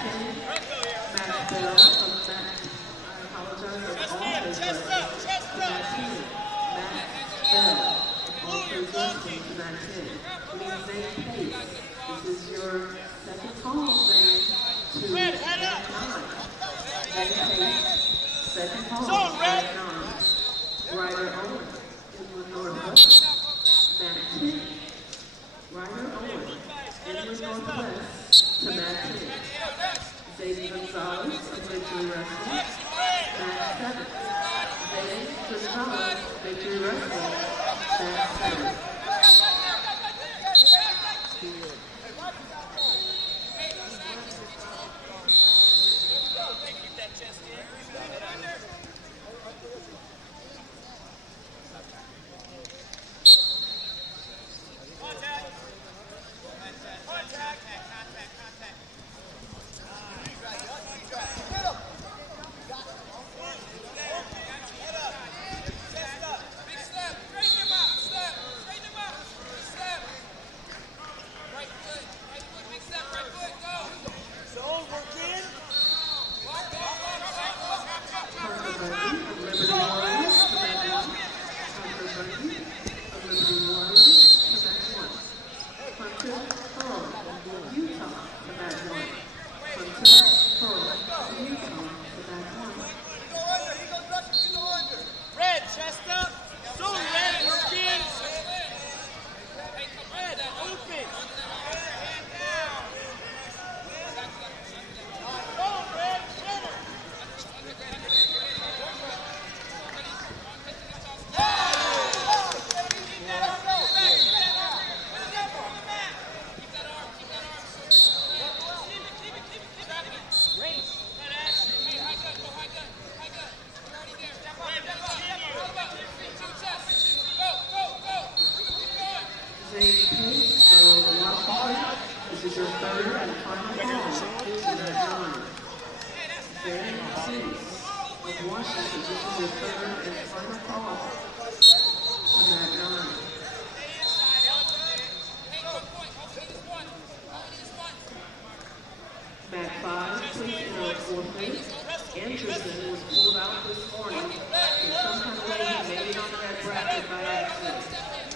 Matt Bell of Matt, I apologize, of All Things Wrestling to Matt 10. Matt Bell of All Things Wrestling to Matt 10. Please Zane Pace. This is your second call, Zane, to Matt 9. Zane Pace, second call, Matt 9. Ryder Owen, Inwood Northwest, Matt 10. Ryder Owen, Inwood Northwest to Matt 10. Zayden Gonzalez of Victory Wrestling, Matt 7. Zayden Gonzalez, Victory Wrestling, Matt 7. This is your third and final call to Matt 9. Zane Pace of Washington, this is your third and final call to Matt 9. Matt 5, please enter forfeit. Anderson was pulled out this morning in some kind of way he made it on that bracket by accident.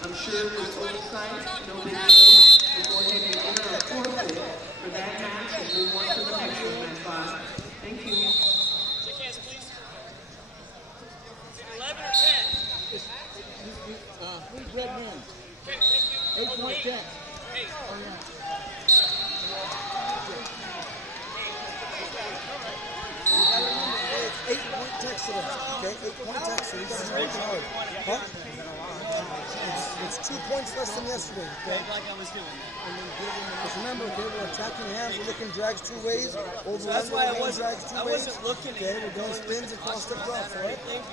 I'm sure it was oversight, no big deal. We'll go ahead and enter a forfeit for that match and move on to the next one, Matt 5. Thank you. Shake hands, please. 11 or 10? Who's red man? Okay, thank you. 8.10. 8. Oh, yeah. 8-point text to them. Okay, 8-point text. So you got to work hard. Huh? It's 2 points less than yesterday. Okay. Like I was doing that. Just remember, okay, we're attacking hands, we're looking drags 2 ways. Over So that's why I drags 2 ways. wasn't looking at Okay, we're doing spins across the front, all right?